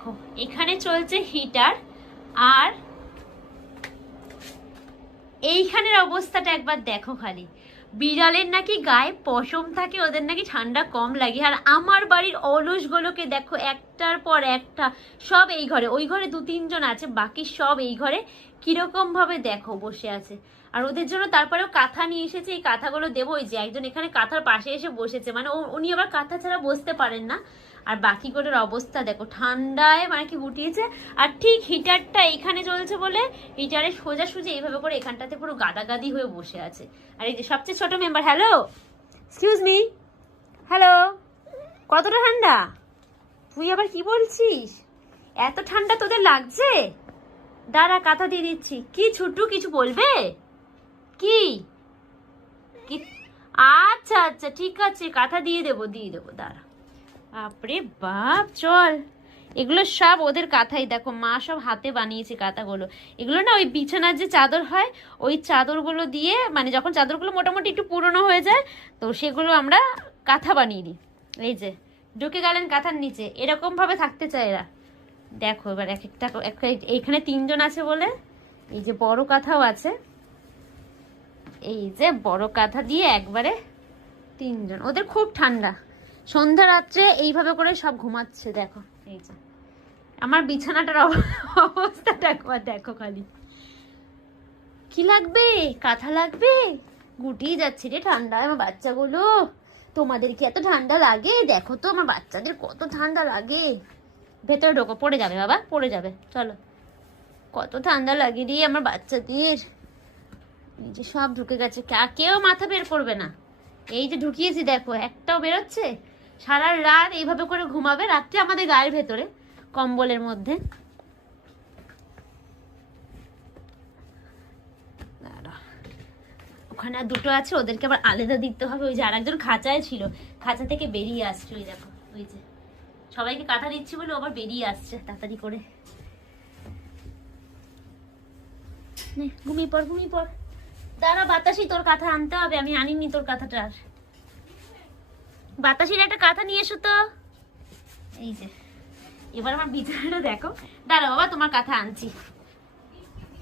দেখো এখানে চলছে হিটার, আর এইখানের অবস্থাটা একবার দেখো খালি। বিড়ালের নাকি গায়ে পশম থাকে, ওদের নাকি ঠান্ডা কম লাগে। আর আমার বাড়ির অলসগুলোকে দেখো, একটার পর একটা সব এই ঘরে, ওই ঘরে 2-3 জন আছে, বাকি সব এই ঘরে কিরকম ভাবে দেখো বসে আছে। আর ওদের জন্য তারপরেও কাঁথা নিয়ে এসেছে, এই কাঁথাগুলো দেবো। ওই যে একজন এখানে কাঁথার পাশে এসে বসেছে, মানে উনি আবার কাঁথা ছাড়া বসতে পারেন না। আর বাকিগুলোর অবস্থা দেখো, ঠান্ডায় মানে কি গুটিয়েছে। আর ঠিক হিটারটা এখানে চলছে বলে হিটারে সোজাসুজি এইভাবে করে এখানটাতে পুরো গাদাগাদি হয়ে বসে আছে। আর এই যে সবচেয়ে ছোট member, hello excuse me, hello, কতটা ঠান্ডা? তুই আবার কি বলছিস? এত ঠান্ডা তোদের লাগছে? দাঁড়া কাঁথা দিয়ে দিচ্ছি। কি ছুটু কিছু বলবে? কি কি? আচ্ছা আচ্ছা ঠিক আছে, কাঁথা দিয়ে দেবো দাঁড়া। বাপরে বাপ, চল। এগুলো সব ওদের কাঁথাই, দেখো মা সব হাতে বানিয়েছে কাঁথাগুলো। এগুলো না ওই বিছানার যে চাদর হয়, ওই চাদরগুলো দিয়ে, মানে যখন চাদরগুলো মোটামুটি একটু পুরনো হয়ে যায়, তো সেগুলো আমরা কাঁথা বানিয়ে দিই। এই যে ঢুকে গেলেন কাঁথার নিচে, এরকম ভাবে থাকতে চায় এরা। দেখো এবার এক একটা, এইখানে 3 জন আছে বলে এই যে বড় কাঁথাও আছে। এই যে বড় কাঁথা দিয়ে একবারে 3 জন। ওদের খুব ঠান্ডা, সন্ধ্যা রাত্রে এইভাবে করে সব ঘুমাচ্ছে। দেখো এই যে আমার বিছানাটার অবস্থাটা একবার দেখো খালি। কি লাগবে? কাঁথা লাগবে? গুটিয়ে যাচ্ছে রে ঠান্ডায় আমার বাচ্চাগুলো। তোমাদের কি এত ঠান্ডা লাগে? দেখো তো আমার বাচ্চাদের কত ঠান্ডা লাগে। ভেতরে ঢোকো, পড়ে যাবে বাবা, পড়ে যাবে, চলো। কত ঠান্ডা লাগে রে আমার বাচ্চাদের। এই যে সব ঢুকে গেছে, কেউ মাথা বের করবে না। এই যে ঢুকিয়েছি দেখো, একটাও বেরোচ্ছে। সারা রাত এইভাবে করে ঘুমাবে, রাত্রে আমাদের গায়ের ভেতরে কম্বলের মধ্যে। ওখানে আর 2টো আছে, ওদেরকে আবার আলাদা দিতে হবে। ওই যে আরেকজন খাঁচায় ছিল, খাঁচা থেকে বেরিয়ে আসছে। ওই দেখো, ওই যে সবাইকে কাঁথা দিচ্ছি বলে আবার বেরিয়ে আসছে তাড়াতাড়ি করে। ঘুমিয়ে পড়, ঘুমিয়ে পড়। দাঁড়া বাতাসি, তোর কাঁথা আনতে হবে, আমি আনিনি তোর কাঁথাটা। আর বাতাসির একটা কাঁথা নিয়ে এসো তো। এই যে এবার আমার বিছানাটা দেখো। দাঁড়া বাবা, তোমার কাঁথা আনছি।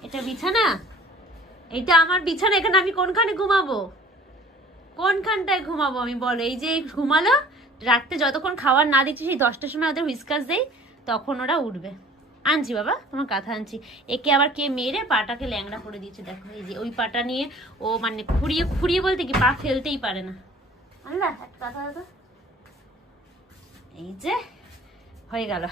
এটা বিছানা, এটা আমার বিছানা। এখানে আমি কোনখানে ঘুমাবো? কোনখানটায় ঘুমাবো আমি বলো? এই যে ঘুমালো, রাত্রে যতক্ষণ খাবার না দিচ্ছি, সেই 10টার সময় ওদের হুইস্কাস দেই, তখন ওরা উঠবে। আনছি বাবা, তোমার কাঁথা আনছি। একে আবার কে মেরে পাটাকে ল্যাংড়া করে দিচ্ছে দেখো। এই যে ওই পাটা নিয়ে ও মানে খুঁড়িয়ে খুঁড়িয়ে বলতে কি পা ফেলতেই পারে না। আল্লাহ, একটা কাঁথা দাদা। এই যে হয়ে গেল।